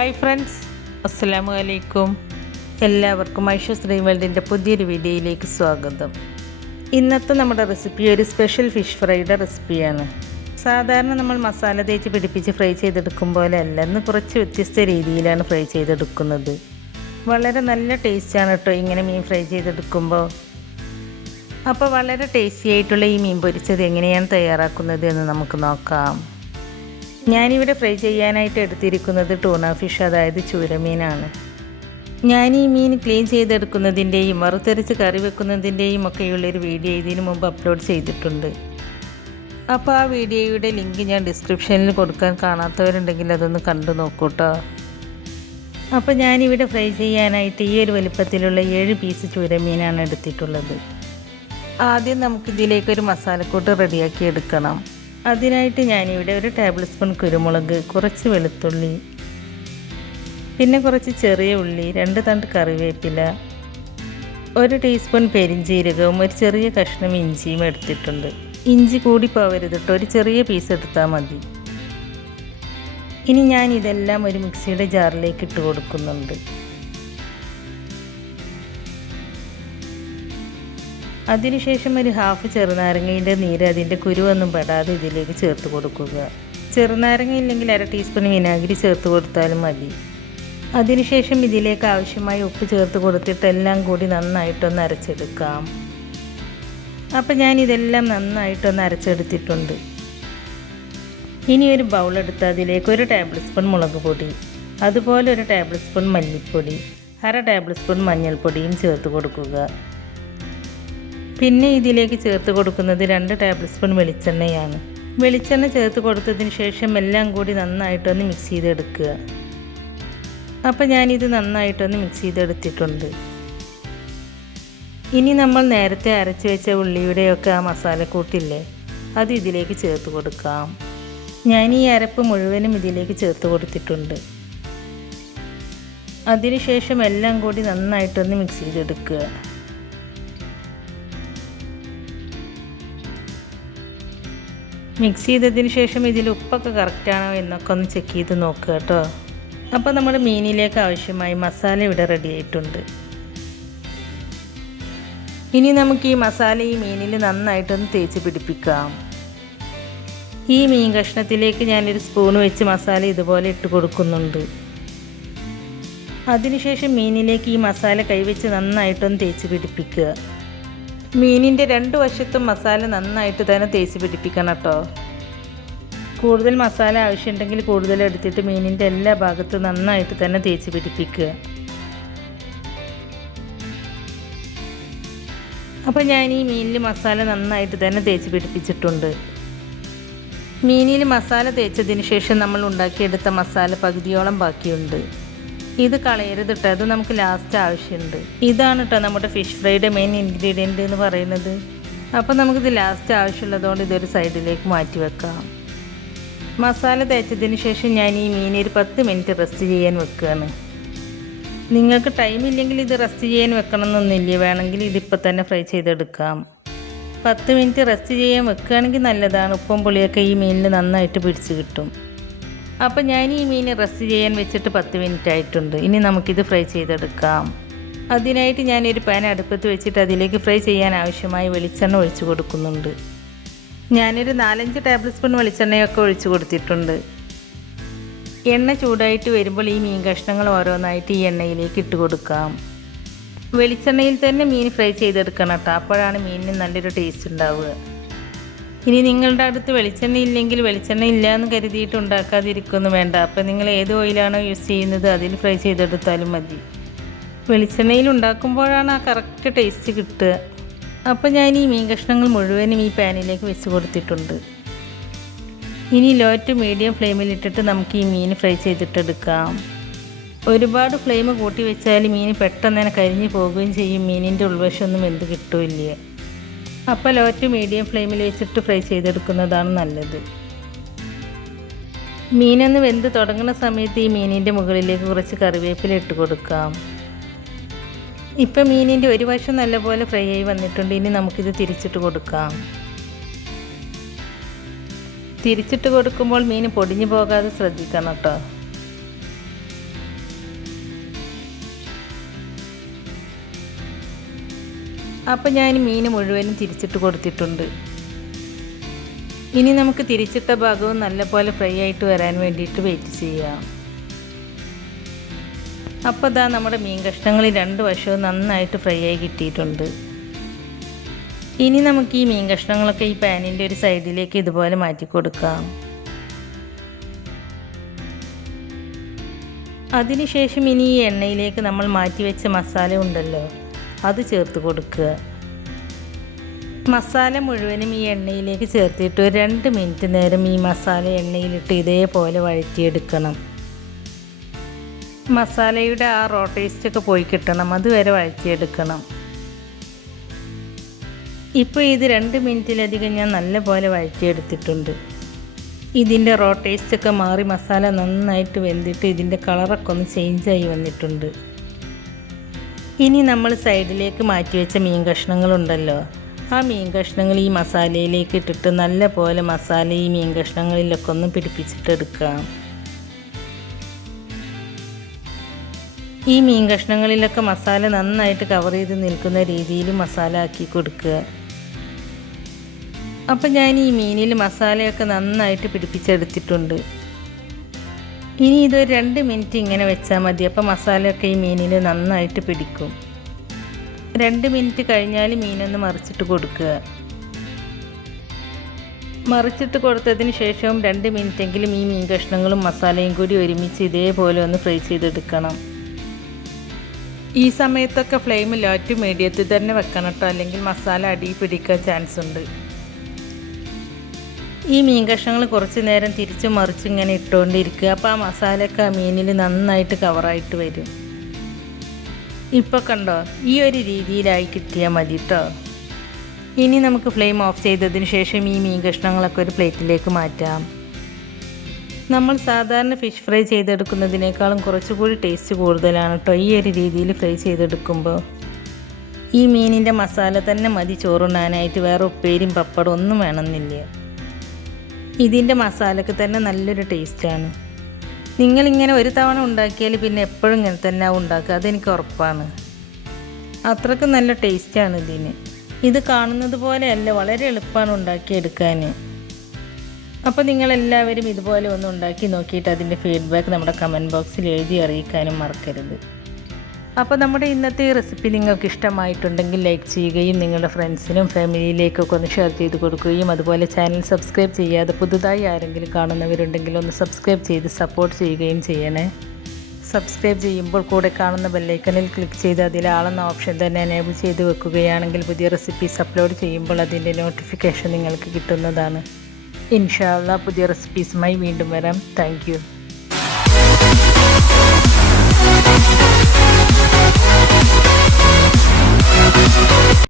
Hi friends, അസ്സലാമു അലൈക്കും. എല്ലാവർക്കും ഐഷസ് ഡ്രീം വേൾഡിൻ്റെ പുതിയൊരു വീഡിയോയിലേക്ക് സ്വാഗതം. ഇന്നത്തെ നമ്മുടെ റെസിപ്പി ഒരു സ്പെഷ്യൽ ഫിഷ് ഫ്രൈയുടെ റെസിപ്പിയാണ്. സാധാരണ നമ്മൾ മസാല തേച്ച് പിടിപ്പിച്ച് ഫ്രൈ ചെയ്തെടുക്കും പോലെ അല്ല, ഇന്ന് കുറച്ച് വ്യത്യസ്ത രീതിയിലാണ് ഫ്രൈ ചെയ്തെടുക്കുന്നത്. വളരെ നല്ല ടേസ്റ്റാണ് കേട്ടോ ഇങ്ങനെ മീൻ ഫ്രൈ ചെയ്തെടുക്കുമ്പോൾ. അപ്പോൾ വളരെ ടേസ്റ്റി ആയിട്ടുള്ള ഈ മീൻ പൊരിച്ചത് എങ്ങനെയാണ് തയ്യാറാക്കുന്നത് എന്ന് നമുക്ക് നോക്കാം. ഞാനിവിടെ ഫ്രൈ ചെയ്യാനായിട്ട് എടുത്തിരിക്കുന്നത് ടൂണ ഫിഷ്, അതായത് ചൂരമീനാണ്. ഞാൻ ഈ മീൻ ക്ലീൻ ചെയ്തെടുക്കുന്നതിൻ്റെയും വറുത്തരച്ച് കറി വെക്കുന്നതിൻ്റെയും ഒക്കെയുള്ളൊരു വീഡിയോ ഇതിനു മുമ്പ് അപ്ലോഡ് ചെയ്തിട്ടുണ്ട്. അപ്പോൾ ആ വീഡിയോയുടെ ലിങ്ക് ഞാൻ ഡിസ്ക്രിപ്ഷനിൽ കൊടുക്കാൻ, കാണാത്തവരുണ്ടെങ്കിൽ അതൊന്ന് കണ്ടു നോക്കൂട്ടോ. അപ്പോൾ ഞാനിവിടെ ഫ്രൈ ചെയ്യാനായിട്ട് ഈ ഒരു വലിപ്പത്തിലുള്ള 7 പീസ് ചൂരമീനാണ് എടുത്തിട്ടുള്ളത്. ആദ്യം നമുക്കിതിലേക്കൊരു മസാലക്കൂട്ട് റെഡിയാക്കി എടുക്കണം. അതിനായിട്ട് ഞാനിവിടെ 1 ടേബിൾ സ്പൂൺ കുരുമുളക്, കുറച്ച് വെളുത്തുള്ളി, പിന്നെ കുറച്ച് ചെറിയ ഉള്ളി, 2 തണ്ട് കറിവേപ്പില, 1 ടീസ്പൂൺ പെരിഞ്ജീരകവും, ഒരു ചെറിയ കഷ്ണം ഇഞ്ചിയും എടുത്തിട്ടുണ്ട്. ഇഞ്ചി കൂടി പോവരുത് കേട്ടോ, ഒരു ചെറിയ പീസ് എടുത്താൽ മതി. ഇനി ഞാൻ ഇതെല്ലാം ഒരു മിക്സിയുടെ ജാറിലേക്ക് ഇട്ട് കൊടുക്കുന്നുണ്ട്. അതിനുശേഷം ഒരു ഹാഫ് ചെറുനാരങ്ങയുടെ നീര് അതിൻ്റെ കുരുവൊന്നും പെടാതെ ഇതിലേക്ക് ചേർത്ത് കൊടുക്കുക. ചെറുനാരങ്ങ ഇല്ലെങ്കിൽ 1/2 ടീസ്പൂൺ വിനാഗിരി ചേർത്ത് കൊടുത്താലും മതി. അതിനുശേഷം ഇതിലേക്ക് ആവശ്യമായ ഉപ്പ് ചേർത്ത് കൊടുത്തിട്ട് എല്ലാം കൂടി നന്നായിട്ടൊന്ന് അരച്ചെടുക്കാം. അപ്പോൾ ഞാൻ ഇതെല്ലാം നന്നായിട്ടൊന്ന് അരച്ചെടുത്തിട്ടുണ്ട്. ഇനി ഒരു ബൗളെടുത്ത് അതിലേക്ക് 1 ടേബിൾ സ്പൂൺ മുളക് പൊടി, അതുപോലെ 1 ടേബിൾ സ്പൂൺ മല്ലിപ്പൊടി, 1/2 ടേബിൾ സ്പൂൺ മഞ്ഞൾപ്പൊടിയും ചേർത്ത് കൊടുക്കുക. പിന്നെ ഇതിലേക്ക് ചേർത്ത് കൊടുക്കുന്നത് 2 ടേബിൾ സ്പൂൺ വെളിച്ചെണ്ണയാണ്. വെളിച്ചെണ്ണ ചേർത്ത് കൊടുത്തതിന് ശേഷം എല്ലാം കൂടി നന്നായിട്ടൊന്ന് മിക്സ് ചെയ്തെടുക്കുക. അപ്പോൾ ഞാനിത് നന്നായിട്ടൊന്ന് മിക്സ് ചെയ്തെടുത്തിട്ടുണ്ട്. ഇനി നമ്മൾ നേരത്തെ അരച്ച് വെച്ച ഉള്ളിയുടെയൊക്കെ ആ മസാലക്കൂട്ടില്ലേ, അത് ഇതിലേക്ക് ചേർത്ത് കൊടുക്കാം. ഞാൻ ഈ അരപ്പ് മുഴുവനും ഇതിലേക്ക് ചേർത്ത് കൊടുത്തിട്ടുണ്ട്. അതിനുശേഷം എല്ലാം കൂടി നന്നായിട്ടൊന്ന് മിക്സ് ചെയ്തെടുക്കുക. മിക്സ് ചെയ്തതിന് ശേഷം ഇതിൽ ഉപ്പൊക്കെ കറക്റ്റാണോ എന്നൊക്കെ ഒന്ന് ചെക്ക് ചെയ്ത് നോക്കുക കേട്ടോ. അപ്പോൾ നമ്മുടെ മീനിലേക്ക് ആവശ്യമായി മസാല ഇവിടെ റെഡി ആയിട്ടുണ്ട്. ഇനി നമുക്ക് ഈ മസാല ഈ മീനിൽ നന്നായിട്ടൊന്ന് തേച്ച് പിടിപ്പിക്കാം. ഈ മീൻ കഷ്ണത്തിലേക്ക് ഞാനൊരു സ്പൂൺ വെച്ച് മസാല ഇതുപോലെ ഇട്ട് കൊടുക്കുന്നുണ്ട്. അതിനുശേഷം മീനിലേക്ക് ഈ മസാല കൈവച്ച് നന്നായിട്ടൊന്ന് തേച്ച് പിടിപ്പിക്കുക. മീനിൻ്റെ 2 വശത്തും മസാല നന്നായിട്ട് തന്നെ തേച്ച് പിടിപ്പിക്കണം കേട്ടോ. കൂടുതൽ മസാല ആവശ്യമുണ്ടെങ്കിൽ കൂടുതൽ എടുത്തിട്ട് മീനിൻ്റെ എല്ലാ ഭാഗത്തും നന്നായിട്ട് തന്നെ തേച്ച് പിടിപ്പിക്കുക. അപ്പോൾ ഞാൻ ഈ മീനിൽ മസാല നന്നായിട്ട് തന്നെ തേച്ച് പിടിപ്പിച്ചിട്ടുണ്ട്. മീനിൽ മസാല തേച്ചതിന് ശേഷം നമ്മൾ ഉണ്ടാക്കിയെടുത്ത മസാല പകുതിയോളം ബാക്കിയുണ്ട്. ഇത് കളയരുത് കേട്ടോ, അത് നമുക്ക് ലാസ്റ്റ് ആവശ്യമുണ്ട്. ഇതാണ് കേട്ടോ നമ്മുടെ ഫിഷ് ഫ്രൈയുടെ മെയിൻ ഇൻഗ്രീഡിയൻറ്റ് എന്ന് പറയുന്നത്. അപ്പോൾ നമുക്കിത് ലാസ്റ്റ് ആവശ്യമുള്ളതുകൊണ്ട് ഇതൊരു സൈഡിലേക്ക് മാറ്റി വെക്കാം. മസാല തേച്ചതിന് ശേഷം ഞാൻ ഈ മീൻ ഒരു 10 മിനിറ്റ് റെസ്റ്റ് ചെയ്യാൻ വെക്കുകയാണ്. നിങ്ങൾക്ക് ടൈം ഇല്ലെങ്കിൽ ഇത് റെസ്റ്റ് ചെയ്യാൻ വെക്കണം എന്നൊന്നുമില്ല, വേണമെങ്കിൽ ഇതിപ്പോൾ തന്നെ ഫ്രൈ ചെയ്തെടുക്കാം. 10 മിനിറ്റ് റെസ്റ്റ് ചെയ്യാൻ വെക്കുകയാണെങ്കിൽ നല്ലതാണ്. ഉപ്പും പുളിയൊക്കെ ഈ മീനിൽ നന്നായിട്ട് പിടിച്ച് കിട്ടും. അപ്പോൾ ഞാൻ ഈ മീൻ റെസ്റ്റ് ചെയ്യാൻ വെച്ചിട്ട് 10 മിനിറ്റ് ആയിട്ടുണ്ട്. ഇനി നമുക്കിത് ഫ്രൈ ചെയ്തെടുക്കാം. അതിനായിട്ട് ഞാനൊരു പാൻ അടുപ്പത്ത് വെച്ചിട്ട് അതിലേക്ക് ഫ്രൈ ചെയ്യാൻ ആവശ്യമായ വെളിച്ചെണ്ണ ഒഴിച്ച് കൊടുക്കുന്നുണ്ട്. ഞാനൊരു 4-5 ടേബിൾ സ്പൂൺ വെളിച്ചെണ്ണയൊക്കെ ഒഴിച്ച് കൊടുത്തിട്ടുണ്ട്. എണ്ണ ചൂടായിട്ട് വരുമ്പോൾ ഈ മീൻ കഷ്ണങ്ങൾ ഓരോന്നായിട്ട് ഈ എണ്ണയിലേക്ക് ഇട്ട് കൊടുക്കാം. വെളിച്ചെണ്ണയിൽ തന്നെ മീൻ ഫ്രൈ ചെയ്തെടുക്കണം കേട്ടോ, അപ്പോഴാണ് മീനിന് നല്ലൊരു ടേസ്റ്റ് ഉണ്ടാവുക. ഇനി നിങ്ങളുടെ അടുത്ത് വെളിച്ചെണ്ണ ഇല്ലെങ്കിൽ വെളിച്ചെണ്ണ ഇല്ല എന്ന് കരുതിയിട്ട് ഉണ്ടാക്കാതിരിക്കൊന്നും വേണ്ട. അപ്പോൾ നിങ്ങൾ ഏത് ഓയിലാണോ യൂസ് ചെയ്യുന്നത് അതിൽ ഫ്രൈ ചെയ്തെടുത്താലും മതി. വെളിച്ചെണ്ണയിൽ ഉണ്ടാക്കുമ്പോഴാണ് ആ കറക്റ്റ് ടേസ്റ്റ് കിട്ടുക. അപ്പോൾ ഞാൻ ഈ മീൻ കഷ്ണങ്ങൾ മുഴുവനും ഈ പാനിലേക്ക് വെച്ച് കൊടുത്തിട്ടുണ്ട്. ഇനി ലോ ടു മീഡിയം ഫ്ലെയിമിലിട്ടിട്ട് നമുക്ക് ഈ മീൻ ഫ്രൈ ചെയ്തിട്ടെടുക്കാം. ഒരുപാട് ഫ്ലെയിം കൂട്ടി വെച്ചാൽ മീൻ പെട്ടെന്ന് തന്നെ കരിഞ്ഞു പോകുകയും ചെയ്യും, മീനിൻ്റെ ഉൾവശമൊന്നും വെന്ത് കിട്ടില്ല. അപ്പോൾ ലോ ടു മീഡിയം ഫ്ലെയിമിൽ വെച്ചിട്ട് ഫ്രൈ ചെയ്തെടുക്കുന്നതാണ് നല്ലത്. മീനൊന്ന് വെന്ത് തുടങ്ങുന്ന സമയത്ത് ഈ മീനിൻ്റെ മുകളിലേക്ക് കുറച്ച് കറിവേപ്പില ഇട്ട് കൊടുക്കാം. ഇപ്പം മീനിൻ്റെ ഒരു വശം നല്ലപോലെ ഫ്രൈ ആയി വന്നിട്ടുണ്ട്. ഇനി നമുക്കിത് തിരിച്ചിട്ട് കൊടുക്കാം. തിരിച്ചിട്ട് കൊടുക്കുമ്പോൾ മീൻ പൊടിഞ്ഞു പോകാതെ ശ്രദ്ധിക്കണം കേട്ടോ. അപ്പോൾ ഞാൻ മീൻ മുഴുവനും തിരിച്ചിട്ട് കൊടുത്തിട്ടുണ്ട്. ഇനി നമുക്ക് തിരിച്ചിട്ട ഭാഗവും നല്ലപോലെ ഫ്രൈ ആയിട്ട് വരാൻ വേണ്ടിയിട്ട് വെയിറ്റ് ചെയ്യാം. അപ്പോൾ ഇതാ നമ്മുടെ മീൻ കഷ്ണങ്ങൾ രണ്ട് വശവും നന്നായിട്ട് ഫ്രൈ ആയി കിട്ടിയിട്ടുണ്ട്. ഇനി നമുക്ക് ഈ മീൻ കഷ്ണങ്ങളൊക്കെ ഈ പാനിൻ്റെ ഒരു സൈഡിലേക്ക് ഇതുപോലെ മാറ്റി കൊടുക്കാം. അതിനുശേഷം ഇനി ഈ എണ്ണയിലേക്ക് നമ്മൾ മാറ്റി വെച്ച മസാല ഉണ്ടല്ലോ, അത് ചേർത്ത് കൊടുക്കുക. മസാല മുഴുവനും ഈ എണ്ണയിലേക്ക് ചേർത്തിട്ട് ഒരു 2 മിനിറ്റ് നേരം ഈ മസാല എണ്ണയിലിട്ട് ഇതേപോലെ വഴറ്റിയെടുക്കണം. മസാലയുടെ ആ റോ ടേസ്റ്റൊക്കെ പോയി കിട്ടണം, അതുവരെ വഴറ്റിയെടുക്കണം. ഇപ്പോൾ ഇത് 2 മിനിറ്റിലധികം ഞാൻ നല്ലപോലെ വഴറ്റിയെടുത്തിട്ടുണ്ട്. ഇതിൻ്റെ റോ ടേസ്റ്റൊക്കെ മാറി മസാല നന്നായിട്ട് വെന്തിട്ട് ഇതിൻ്റെ കളറൊക്കെ ഒന്ന് ചേഞ്ചായി വന്നിട്ടുണ്ട്. ഇനി നമ്മൾ സൈഡിലേക്ക് മാറ്റി വെച്ച മീൻ കഷ്ണങ്ങളുണ്ടല്ലോ, ആ മീൻ കഷ്ണങ്ങൾ ഈ മസാലയിലേക്ക് ഇട്ടിട്ട് നല്ലപോലെ മസാല ഈ മീൻ കഷ്ണങ്ങളിലൊക്കെ ഒന്ന് പിടിപ്പിച്ചിട്ടെടുക്കാം. ഈ മീൻ കഷ്ണങ്ങളിലൊക്കെ മസാല നന്നായിട്ട് കവർ ചെയ്ത് നിൽക്കുന്ന രീതിയിൽ മസാല ആക്കി കൊടുക്കുക. അപ്പം ഞാൻ ഈ മീനിൽ മസാലയൊക്കെ നന്നായിട്ട് പിടിപ്പിച്ചെടുത്തിട്ടുണ്ട്. ഇനി ഇതൊരു 2 മിനിറ്റ് ഇങ്ങനെ വെച്ചാൽ മതി. അപ്പോൾ മസാലയൊക്കെ ഈ മീനിൽ നന്നായിട്ട് പിടിക്കും. 2 മിനിറ്റ് കഴിഞ്ഞാൽ മീനൊന്ന് മറിച്ചിട്ട് കൊടുക്കുക. മറിച്ചിട്ട് കൊടുത്തതിന് ശേഷവും 2 മിനിറ്റെങ്കിലും ഈ മീൻ കഷ്ണങ്ങളും മസാലയും കൂടി ഒരുമിച്ച് ഇതേപോലെ ഒന്ന് ഫ്രൈ ചെയ്തെടുക്കണം. ഈ സമയത്തൊക്കെ ഫ്ലെയിം ലോ ടു മീഡിയത്തിൽ തന്നെ വെക്കണം കേട്ടോ, അല്ലെങ്കിൽ മസാല അടി പിടിക്കാൻ ചാൻസ് ഉണ്ട്. ഈ മീൻ കഷ്ണങ്ങൾ കുറച്ച് നേരം തിരിച്ച് മറിച്ച് ഇങ്ങനെ ഇട്ടുകൊണ്ടിരിക്കുക. അപ്പോൾ ആ മസാലയൊക്കെ ആ മീനിൽ നന്നായിട്ട് കവറായിട്ട് വരും. ഇപ്പോൾ കണ്ടോ, ഈ ഒരു രീതിയിലായി കിട്ടിയാൽ മതി കേട്ടോ. ഇനി നമുക്ക് ഫ്ലെയിം ഓഫ് ചെയ്തതിന് ശേഷം ഈ മീൻ കഷ്ണങ്ങളൊക്കെ ഒരു പ്ലേറ്റിലേക്ക് മാറ്റാം. നമ്മൾ സാധാരണ ഫിഷ് ഫ്രൈ ചെയ്തെടുക്കുന്നതിനേക്കാളും കുറച്ചുകൂടി ടേസ്റ്റ് കൂടുതലാണ് കേട്ടോ ഈ ഒരു രീതിയിൽ ഫ്രൈ ചെയ്തെടുക്കുമ്പോൾ. ഈ മീനിൻ്റെ മസാല തന്നെ മതി ചോറുണ്ണാനായിട്ട്, വേറെ ഉപ്പേരിയും പപ്പടം ഒന്നും വേണമെന്നില്ല. ഇതിൻ്റെ മസാലയ്ക്ക് തന്നെ നല്ലൊരു ടേസ്റ്റാണ്. നിങ്ങളിങ്ങനെ ഒരു തവണ ഉണ്ടാക്കിയാൽ പിന്നെ എപ്പോഴും ഇങ്ങനെ തന്നെ ഉണ്ടാക്കുക, അതെനിക്ക് ഉറപ്പാണ്. അത്രയ്ക്ക് നല്ല ടേസ്റ്റാണ് ഇതിന്. ഇത് കാണുന്നത് പോലെയല്ല, വളരെ എളുപ്പമാണ് ഉണ്ടാക്കിയെടുക്കാൻ. അപ്പോൾ നിങ്ങളെല്ലാവരും ഇതുപോലെ ഒന്ന് ഉണ്ടാക്കി നോക്കിയിട്ട് അതിൻ്റെ ഫീഡ്ബാക്ക് നമ്മുടെ കമൻറ്റ് ബോക്സിൽ എഴുതി അറിയിക്കാനും മറക്കരുത്. അപ്പോൾ നമ്മുടെ ഇന്നത്തെ ഈ റെസിപ്പി നിങ്ങൾക്ക് ഇഷ്ടമായിട്ടുണ്ടെങ്കിൽ ലൈക്ക് ചെയ്യുകയും നിങ്ങളുടെ ഫ്രണ്ട്സിനും ഫാമിലിയിലേക്കൊക്കെ ഒന്ന് ഷെയർ ചെയ്ത് കൊടുക്കുകയും അതുപോലെ ചാനൽ സബ്സ്ക്രൈബ് ചെയ്യാതെ പുതുതായി ആരെങ്കിലും കാണുന്നവരുണ്ടെങ്കിൽ ഒന്ന് സബ്സ്ക്രൈബ് ചെയ്ത് സപ്പോർട്ട് ചെയ്യുകയും ചെയ്യണേ. സബ്സ്ക്രൈബ് ചെയ്യുമ്പോൾ കൂടെ കാണുന്ന ബെല്ലൈക്കണിൽ ക്ലിക്ക് ചെയ്ത് അതിൽ ആളെന്ന ഓപ്ഷൻ തന്നെ എനേബിൾ ചെയ്ത് വെക്കുകയാണെങ്കിൽ പുതിയ റെസിപ്പീസ് അപ്ലോഡ് ചെയ്യുമ്പോൾ അതിൻ്റെ നോട്ടിഫിക്കേഷൻ നിങ്ങൾക്ക് കിട്ടുന്നതാണ്. ഇൻഷാ അല്ലാഹ് പുതിയ റെസിപ്പീസുമായി വീണ്ടും വരാം. Thank you.